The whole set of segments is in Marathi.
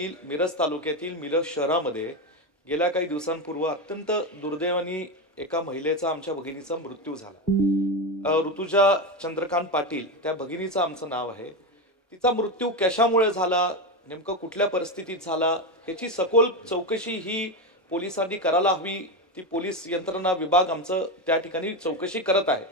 मिरज तालुक्यातील मिरज शहरामध्ये गेल्या काही दिवसांपूर्वी अत्यंत दुर्दैवाने एका महिलेचा आमच्या भगिनीचा मृत्यू झाला. ऋतुजा चंद्रकांत पाटील त्या भगिनीचं आमचं नाव आहे. तिचा मृत्यू कशामुळे झाला? नेमकं कुठल्या परिस्थितीत झाला? याची सखोल चौकशी ही पोलिसांनी करायला हवी. ती पोलीस यंत्रणा विभाग आमचं त्या ठिकाणी चौकशी करत आहे.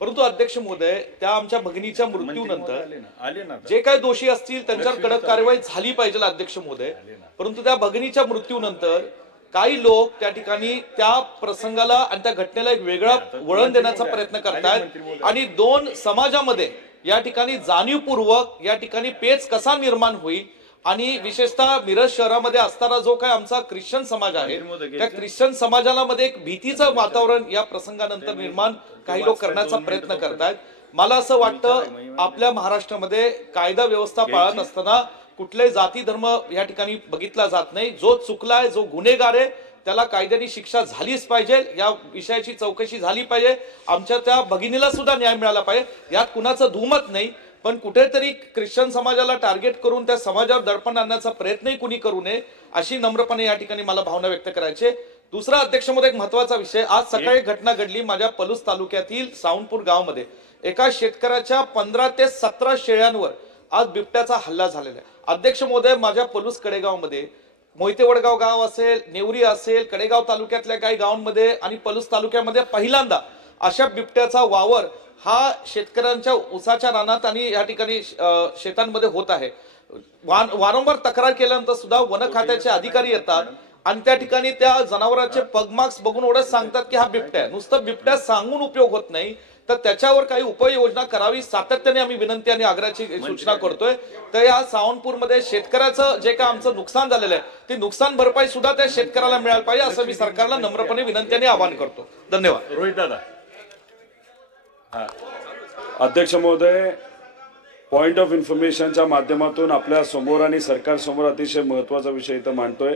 परंतु अध्यक्ष महोदय त्या आमच्या भगिनीच्या मृत्यूनंतर आले ना आले ना आता. जे काही दोषी असतील त्यांच्यावर कडक कारवाई झाली पाहिजे अध्यक्ष महोदय. परंतु त्या भगिनीच्या मृत्यूनंतर काही लोक त्या ठिकाणी त्या प्रसंगाला आणि त्या घटनेला एक वेगळं वळण देण्याचा प्रयत्न करतायत. आणि दोन समाजामध्ये या ठिकाणी जाणीवपूर्वक या ठिकाणी पेच कसा निर्माण होईल आणि विशेषतः मिरज शहरामध्ये असणारा जो काय आमचा ख्रिश्चन समाज आहे त्या ख्रिश्चन समाजाला मध्ये एक भीतीचं वातावरण या प्रसंगानंतर निर्माण काही लोक करण्याचा प्रयत्न करतायत. मला असं वाटतं आपल्या महाराष्ट्रामध्ये कायदा व्यवस्था पाळत असताना कुठले जाती धर्म या ठिकाणी बघितला जात नाही. जो चुकलाय जो गुन्हेगार आहे त्याला कायद्याने शिक्षा झालीच पाहिजे. या विषयाची चौकशी झाली पाहिजे. आमच्या त्या भगिनीला सुद्धा न्याय मिळाला पाहिजे. यात कुणाचं दुमत नाही. पण कुठेतरी ख्रिश्चन समाजाला टार्गेट करून त्या समाजावर दडपण आणण्याचा प्रयत्नही कुणी करू नये अशी नम्रपणे या ठिकाणी मला भावना व्यक्त करायचे दुसरा अध्यक्षमध्ये एक महत्त्वाचा विषय आज सकाळी घटना घडली माझ्या पलूस तालुक्यातील सावंतपूर गावामध्ये. एका शेतकऱ्याच्या पंधरा ते सतरा शेळ्यांवर आज बिबट्याचा हल्ला झालेला आहे. अध्यक्ष महोदय माझ्या पलूस कडेगावमध्ये. मोहिते वडगाव गाव असेल नेवरी असेल कडेगाव तालुक्यातल्या काही गावांमध्ये आणि पलूस तालुक्यामध्ये पहिल्यांदा अशा बिबट्याचा वावर हा शेतकऱ्यांच्या उसाच्या रानात आणि या ठिकाणी शेतांमध्ये होत आहे. वार- वारंवार तक्रार केल्यानंतर सुद्धा वन खात्याचे अधिकारी येतात आणि त्या ठिकाणी त्या जनावरांचे पगमार्क्स बघून एवढंच सांगतात की हा बिबट्या आहे. नुसतं बिबट्या सांगून उपयोग होत नाही. तर त्याच्यावर काही उपाययोजना करावी सातत्याने आम्ही विनंती आणि आग्रहाची सूचना करतोय. तर या सावंतपूरमध्ये शेतकऱ्याचं जे काय आमचं नुकसान झालेलं आहे ते नुकसान भरपाई सुद्धा त्या शेतकऱ्याला मिळायला पाहिजे असं मी सरकारला नम्रपणे विनंती आणि आवाहन करतो. धन्यवाद. रोहित दादा अध्यक्ष महोदय पॉइंट ऑफ इन्फॉर्मेशनच्या माध्यमातून आपल्यासमोर आणि सरकारसमोर अतिशय महत्त्वाचा विषय इथं मांडतोय.